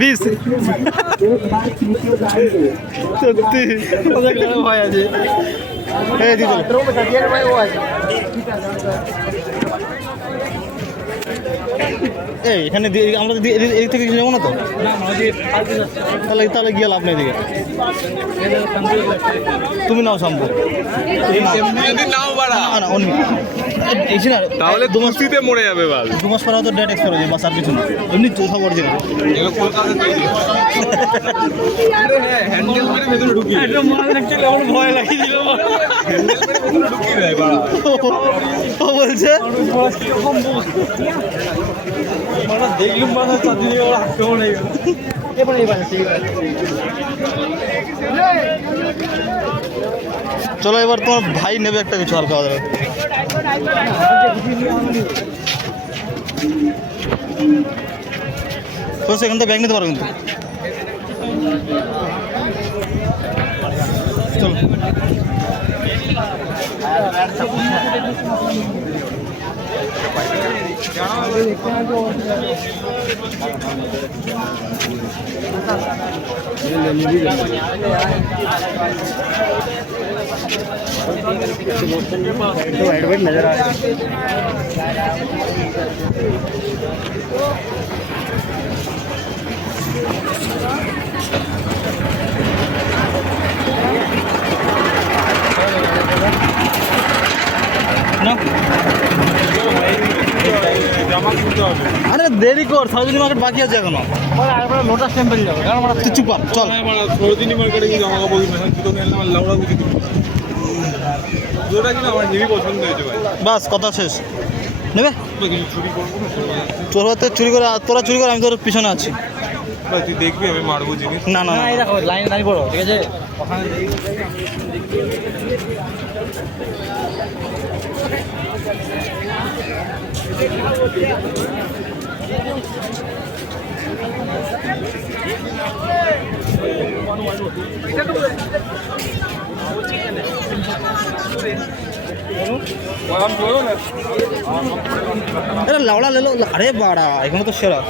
20 সত্যি ভয় আছে। এই দিদি এই এখানে আমরা এদিক থেকে কিছু যাবো না তো, তাহলে তাহলে গিয়ে লাভ নেই এদিকে। তুমি নাও শ্যাম্পু তাহলে 2 মাসিতে মরে যাবে। 2 মাস পরে হয়তো ডেট এক্সপায়ার হয়ে যাবে, বাস আর কিছু না, এমনি তো সব অরিজিনাল। ভয় লাগিয়ে দিল ও বলছে দেখলুম চলো এবার তোমার ভাই নেবে একটা কিছু হালকা খাওয়া তো সেখান থেকে ব্যাগ নিতে পারো কিন্তু। চলো नजर आ रहा है। আরে দেরি কর, সরোজিনী মার্কেট বাকি আছে এখনো। লোটাস টেম্পল যাবো, তুই চুপ কর চল। সরোজিনী মার্কেটে কি জামা কাপড় পছন্দ হয়েছে ভাই, বাস কথা শেষ। নেবে চোর হতে চুরি করে, তোরা চুরি করে, আমি তোর পিছনে আছি। তুই দেখবি আমি মারবো জিনিস। না না লাইনে দাঁড়িয়ে পড়ো, ঠিক আছে? লাউড়া লেলো, আরে বাড়া এখানে তো সেরা।